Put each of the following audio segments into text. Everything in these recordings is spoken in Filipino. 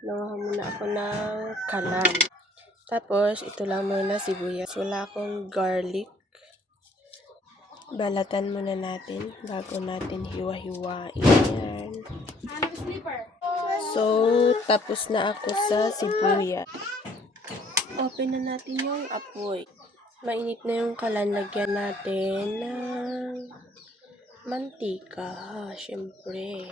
Nanguha muna ako ng kalan. Tapos, ito lang muna sibuyas. Wala akong garlic. Balatan muna natin bago natin hiwa-hiwain yan. So, tapos na ako sa sibuyas. Open na natin yung apoy. Mainit na yung kalan. Lagyan natin ng mantika. Syempre.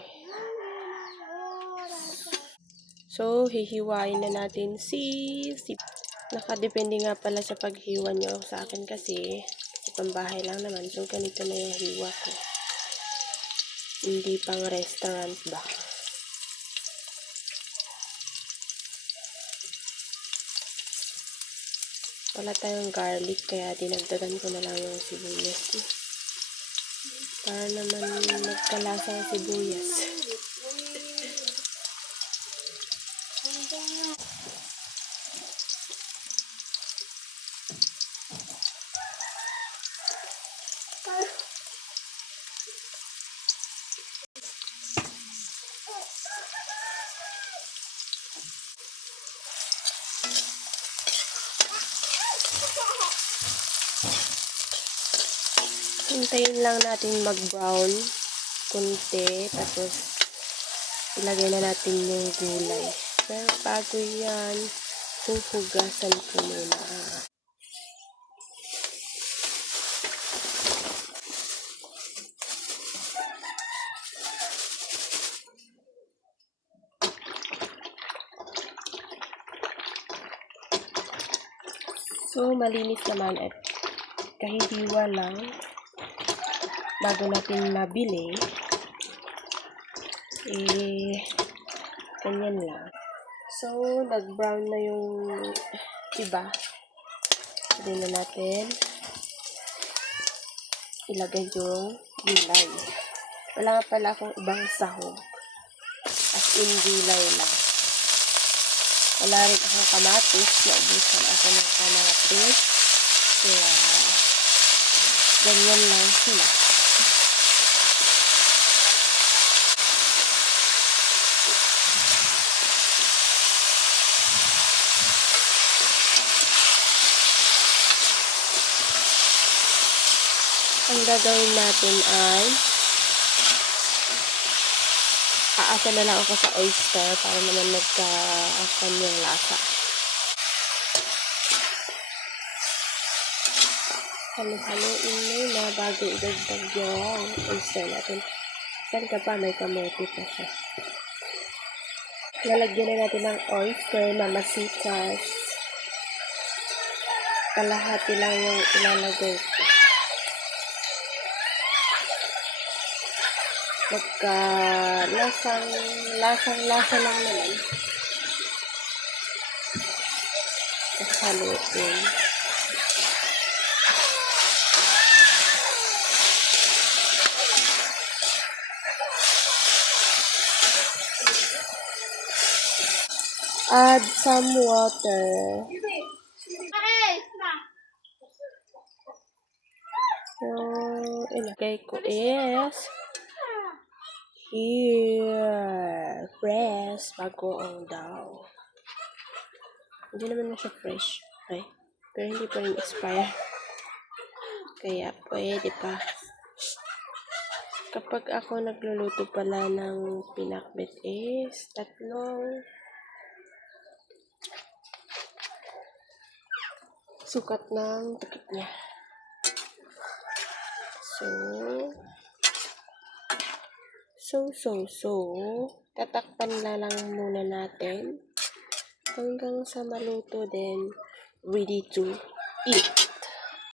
So, hihiwain na natin si nakadepende nga pala sa paghiwa nyo sa akin kasi pambahay lang naman. So, ganito na yung hiwa ko. Hindi pang restaurant ba? Wala tayong garlic kaya dinagdagan ko na lang yung sibuyas. Para naman magkalasang sibuyas. Hintayin lang natin mag-brown kunti, tapos ilagay na natin yung gulay. Pero bago yan, huhugasan ko muna. So, malinis naman at kahihiwa lang bago natin mabili. Ganyan lang. So, nag-brown na yung iba. Pwede na natin ilagay yung gulay. Wala nga pala akong ibang sahog. As in gulay lang. Wala rin akong kamatis. Naubusan ako ng kamatis. Kaya, ganyan lang sila. Ang gagawin natin ay aasa na lang ako sa oyster para naman magka-akan yung lasa. Halo-haloin muna bago idagdag yung oyster natin. Saan ka pa? May kamote pa siya. Lalagyan na natin ng oyster na masikas. Kalahati lang yung ilalagay ko. Lasang-lasa lang naman. Haluin. Add some water. So, ilagay ko is here, fresh, bagoong daw. Hindi naman na siya fresh. Ay, pero hindi pa rin expire. Kaya pwede pa. Kapag ako nagluluto pala ng pinakbet is tatlong sukat ng takip niya. So, tatakpan na lang muna natin hanggang sa maluto din, ready to eat.